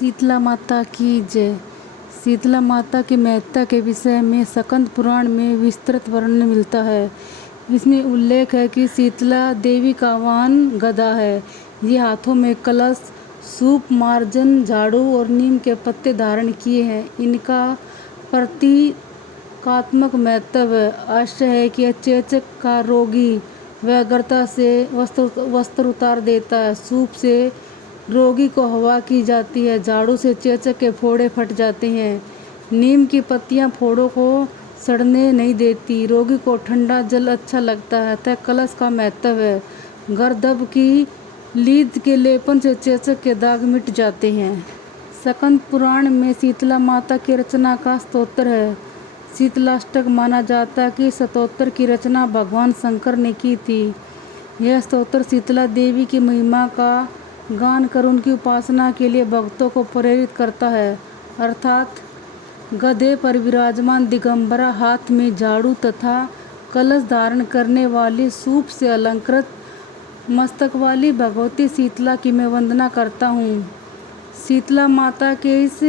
शीतला माता की जय। शीतला माता की महत्ता के विषय में स्कंद पुराण में विस्तृत वर्णन मिलता है। इसमें उल्लेख है कि शीतला देवी का वाहन गदा है। ये हाथों में कलश, सूप, मार्जन, झाड़ू और नीम के पत्ते धारण किए हैं। इनका प्रतीकात्मक महत्व है। आश्चर्य है कि चेचक का रोगी व्यग्रता से वस्त्र उतार देता है। सूप से रोगी को हवा की जाती है। झाड़ू से चेचक के फोड़े फट जाते हैं। नीम की पत्तियां फोड़ों को सड़ने नहीं देती। रोगी को ठंडा जल अच्छा लगता है। तय कलश का महत्व है। गर्दभ की लीद के लेपन से चेचक के दाग मिट जाते हैं। स्कंद पुराण में शीतला माता की रचना का स्तोत्र है। शीतलाष्टक माना जाता है कि स्तोत्र की रचना भगवान शंकर ने की थी। यह स्तोत्र शीतला देवी की महिमा का गान कर उनकी उपासना के लिए भक्तों को प्रेरित करता है। अर्थात गधे पर विराजमान दिगंबरा, हाथ में झाड़ू तथा कलश धारण करने वाली, सूप से अलंकृत मस्तक वाली भगवती शीतला की मैं वंदना करता हूँ। शीतला माता के इस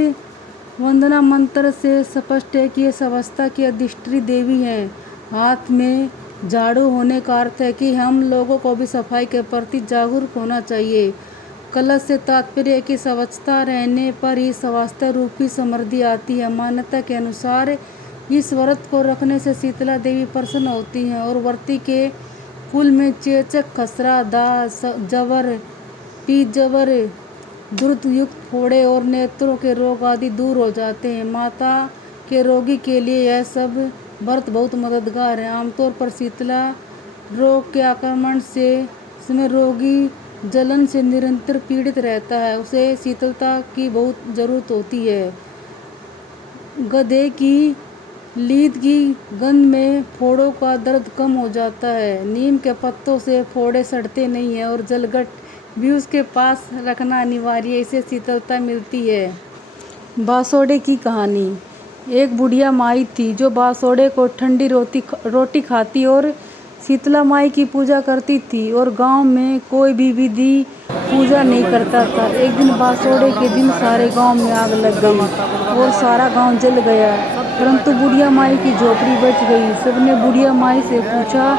वंदना मंत्र से स्पष्ट है कि ये अवस्था की अधिष्ठात्री देवी हैं। हाथ में झाड़ू होने का अर्थ है कि हम लोगों को भी सफाई के प्रति जागरूक होना चाहिए। कलश से तात्पर्य है कि स्वच्छता रहने पर ही स्वास्थ्य रूपी समृद्धि आती है। मान्यता के अनुसार इस व्रत को रखने से शीतला देवी प्रसन्न होती हैं और व्रती के कुल में चेचक, खसरा, दास, जबर, पीजबर, दुर्द युक्त फोड़े और नेत्रों के रोग आदि दूर हो जाते हैं। माता के रोगी के लिए यह सब व्रत बहुत मददगार है। आमतौर पर शीतला रोग के आक्रमण से समय रोगी जलन से निरंतर पीड़ित रहता है। उसे शीतलता की बहुत ज़रूरत होती है। गधे की लीद की गंध में फोड़ों का दर्द कम हो जाता है। नीम के पत्तों से फोड़े सड़ते नहीं हैं और जलगट भी उसके पास रखना अनिवार्य है। इससे शीतलता मिलती है। बासोड़े की कहानी। एक बुढ़िया माई थी जो बासोड़े को ठंडी रोटी खाती और शीतला माई की पूजा करती थी और गांव में कोई भी विधि पूजा नहीं करता था। एक दिन बासोड़े के दिन सारे गांव में आग लग गई और सारा गांव जल गया, परंतु बुढ़िया माई की झोपड़ी बच गई। सबने बुढ़िया माई से पूछा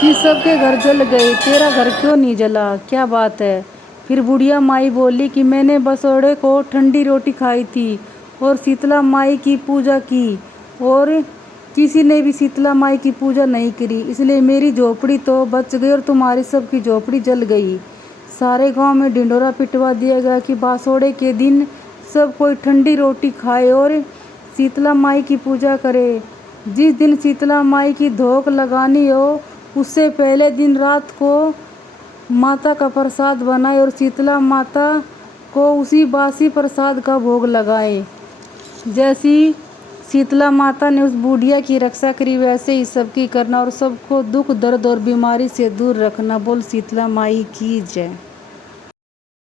कि सबके घर जल गए, तेरा घर क्यों नहीं जला, क्या बात है? फिर बुढ़िया माई बोली कि मैंने बासोड़े को ठंडी रोटी खाई थी और शीतला माई की पूजा की और किसी ने भी शीतला माई की पूजा नहीं करी, इसलिए मेरी झोपड़ी तो बच गई और तुम्हारी सबकी झोपड़ी जल गई। सारे गांव में ढिंढोरा पिटवा दिया गया कि बासोड़े के दिन सब कोई ठंडी रोटी खाए और शीतला माई की पूजा करे। जिस दिन शीतला माई की धोक लगानी हो उससे पहले दिन रात को माता का प्रसाद बनाए और शीतला माता को उसी बासी प्रसाद का भोग लगाए। जैसी शीतला माता ने उस बुढ़िया की रक्षा करी, वैसे ही सबकी करना और सबको दुख, दर्द और बीमारी से दूर रखना। बोल शीतला माई की जय।